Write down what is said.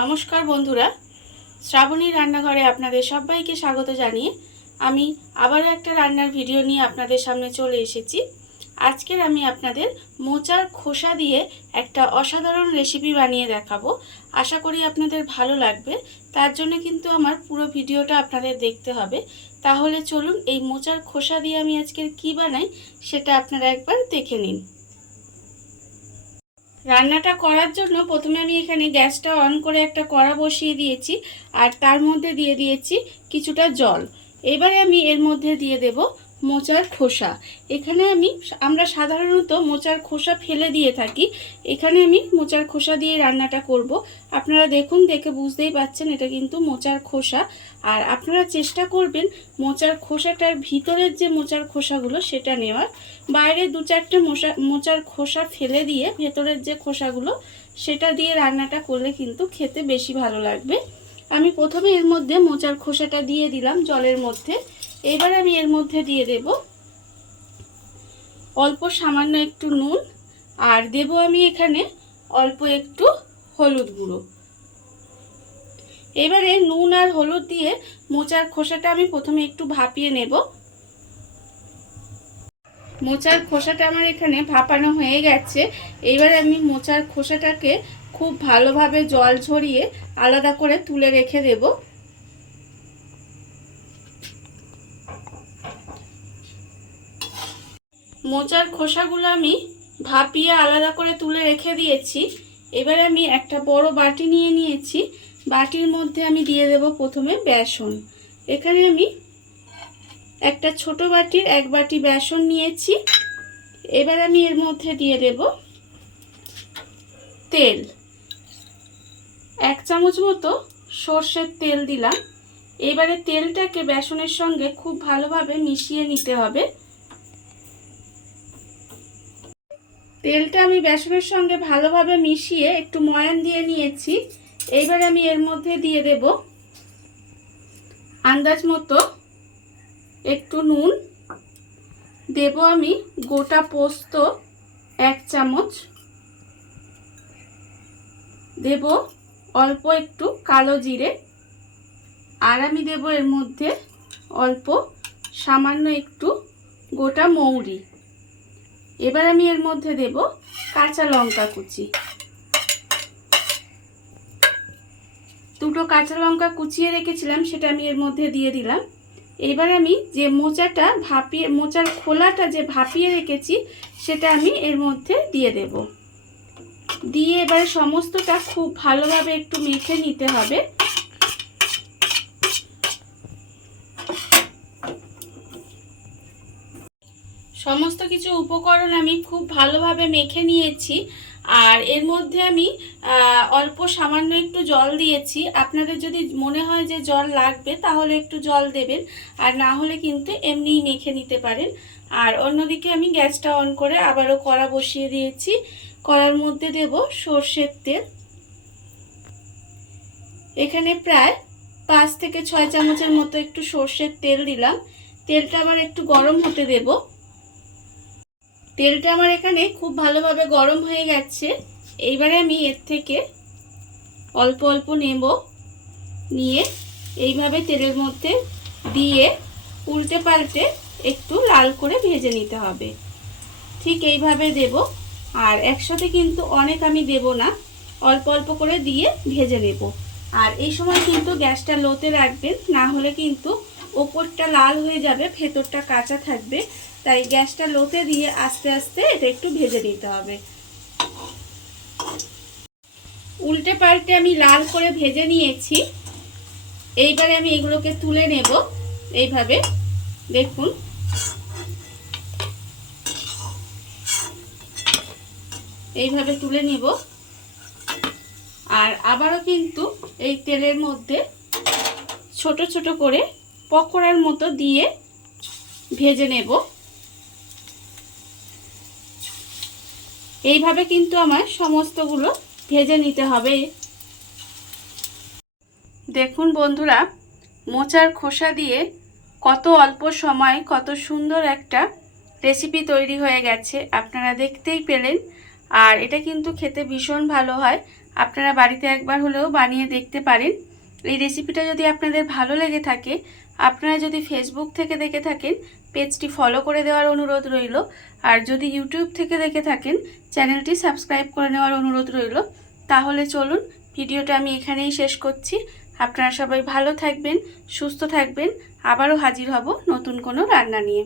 নমস্কার বন্ধুরা, শ্রাবণী রান্নাঘরে আপনাদের সবাইকে স্বাগত জানিয়ে আমি আবারও একটা রান্নার ভিডিও নিয়ে আপনাদের সামনে চলে এসেছি। আজকের আমি আপনাদের মোচার খোসা দিয়ে একটা অসাধারণ রেসিপি বানিয়ে দেখাবো। আশা করি আপনাদের ভালো লাগবে। তার জন্য কিন্তু আমার পুরো ভিডিওটা আপনাদের দেখতে হবে। তাহলে চলুন এই মোচার খোসা দিয়ে আমি আজকের কি বানাই সেটা আপনারা একবার দেখে নিন। রান্নাটা করার জন্য প্রথমে আমি এখানে গ্যাসটা অন করে একটা কড়া বসিয়ে দিয়েছি আর তার মধ্যে দিয়ে দিয়েছি কিছুটা জল। এবারে আমি এর মধ্যে দিয়ে দেব মোচার খোসা। এখানে আমরা সাধারণত মোচার খোসা ফেলে দিয়ে থাকি, এখানে আমি মোচার খোসা দিয়ে রান্নাটা করব। আপনারা দেখুন, দেখে বুঝতেই পাচ্ছেন এটা কিন্তু মোচার খোসা। আর আপনারা চেষ্টা করবেন মোচার খোসাটার ভিতরের যে মোচার খোসাগুলো সেটা নেওয়ার। বাইরে দু চারটে মোচার খোসা ফেলে দিয়ে ভেতরের যে খোসাগুলো সেটা দিয়ে রান্নাটা করলে কিন্তু খেতে বেশি ভালো লাগবে। আমি প্রথমে এর মধ্যে মোচার খোসাটা দিয়ে দিলাম জলের মধ্যে। এবার আমি এর মধ্যে দিয়ে দেব অল্প সামান্য একটু নুন আর দেব আমি এখানে অল্প একটু হলুদ গুঁড়ো। এবারে নুন আর হলুদ দিয়ে মোচার খোসাটা আমি প্রথমে একটু ভাপিয়ে নেব। মোচার খোসাটা আমার এখানে ভাপানো হয়ে গেছে। এবার আমি মোচার খোসাটাকে খুব ভালোভাবে জল ঝরিয়ে আলাদা করে তুলে রেখে দেব। মোচার খোসাগুলো আমি ভাপিয়ে আলাদা করে তুলে রেখে দিয়েছি। এবার আমি একটা বড় বাটি নিয়ে নিয়েছি। বাটির মধ্যে আমি দিয়ে দেব প্রথমে বেসন। এখানে আমি একটা ছোট বাটির 1 বাটি বেসন নিয়েছি। এবার আমি এর মধ্যে দিয়ে দেব তেল। 1 চামচ মতো সর্ষের তেল দিলাম। এবারে তেলটাকে বেসনের সঙ্গে খুব ভালোভাবে মিশিয়ে নিতে হবে। তেলটা আমি বেসনের সঙ্গে ভালোভাবে মিশিয়ে একটু ময়ান দিয়ে নিয়েছি। এইবার আমি এর মধ্যে দিয়ে দেব আন্দাজ মতো একটু নুন, দেব আমি গোটা পোস্ত 1 চামচ, দেব অল্প একটু কালো জিরে, আর আমি দেব এর মধ্যে অল্প সামান্য একটু গোটা মৌরি। এবার আমি এর মধ্যে দেব কাঁচা লঙ্কা কুচি। 2টো কাঁচা লঙ্কা কুচিয়ে রেখেছিলাম সেটা আমি এর মধ্যে দিয়ে দিলাম। এবার আমি যে মোচার খোলাটা যে ভাপিয়ে রেখেছি সেটা আমি এর মধ্যে দিয়ে দেব। দিয়ে এবারে সমস্তটা খুব ভালোভাবে একটু মেখে নিতে হবে। সমস্ত কিছু উপকরণ আমি খুব ভালোভাবে মেখে নিয়েছি। আর এর মধ্যে আমি অল্প সামান্য একটু জল দিয়েছি। আপনাদের যদি মনে হয় যে জল লাগবে তাহলে একটু জল দেবেন, আর না হলে কিন্তু এমনিই মেখে নিতে পারেন। আর অন্যদিকে আমি গ্যাসটা অন করে আবারও কড়া বসিয়ে দিয়েছি। কড়ার মধ্যে দেব সর্ষের তেল। এখানে প্রায় 5 থেকে 6 চামচের মতো একটু সর্ষের তেল দিলাম। তেলটা আবার একটু গরম হতে দেব। তেলটা আমার এখানে খুব ভালোভাবে গরম হয়ে গেছে। এইবারে আমি এর থেকে অল্প অল্প নেব, নিয়ে এইভাবে তেলের মধ্যে দিয়ে উল্টে পাল্টে একটু লাল করে ভেজে নিতে হবে। ঠিক এইভাবে দেব। আর একসাথে কিন্তু অনেক আমি দেব না, অল্প অল্প করে দিয়ে ভেজে নেব। আর এই সময় কিন্তু গ্যাসটা লোতে রাখবেন, না হলে কিন্তু ওপরটা লাল হয়ে যাবে, ভেতরটা কাঁচা থাকবে। তাই গ্যাসটা লোতে দিয়ে আস্তে আস্তে এটা একটু ভেজে নিতে হবে। উল্টে পাল্টে আমি লাল করে ভেজে নিয়েছি। এইবারে আমি এগুলোকে তুলে নেব। এইভাবে দেখুন, এইভাবে তুলে নিব। আর আবারও কিন্তু এই তেলের মধ্যে ছোট ছোট করে পকোড়ার মতো দিয়ে ভেজে নেব। এইভাবে কিন্তু আমার সমস্তগুলো ভেজে নিতে হবে। দেখুন বন্ধুরা, মোচার খোসা দিয়ে কত অল্প সময় কত সুন্দর একটা রেসিপি তৈরি হয়ে গেছে, আপনারা দেখতেই পেলেন। আর এটা কিন্তু খেতে ভীষণ ভালো হয়। আপনারা বাড়িতে একবার হলেও বানিয়ে দেখতে পারেন। এই রেসিপিটা যদি আপনাদের ভালো লেগে থাকে, আপনারা যদি ফেসবুক থেকে দেখে থাকেন পেজটি ফলো করে দেওয়ার অনুরোধ রইল, আর যদি ইউটিউব থেকে দেখে থাকেন চ্যানেলটি সাবস্ক্রাইব করে নেওয়ার অনুরোধ রইল। তাহলে চলুন ভিডিওটা আমি এখানেই শেষ করছি। আপনারা সবাই ভালো থাকবেন, সুস্থ থাকবেন। আবারও হাজির হব নতুন কোনো রান্না নিয়ে।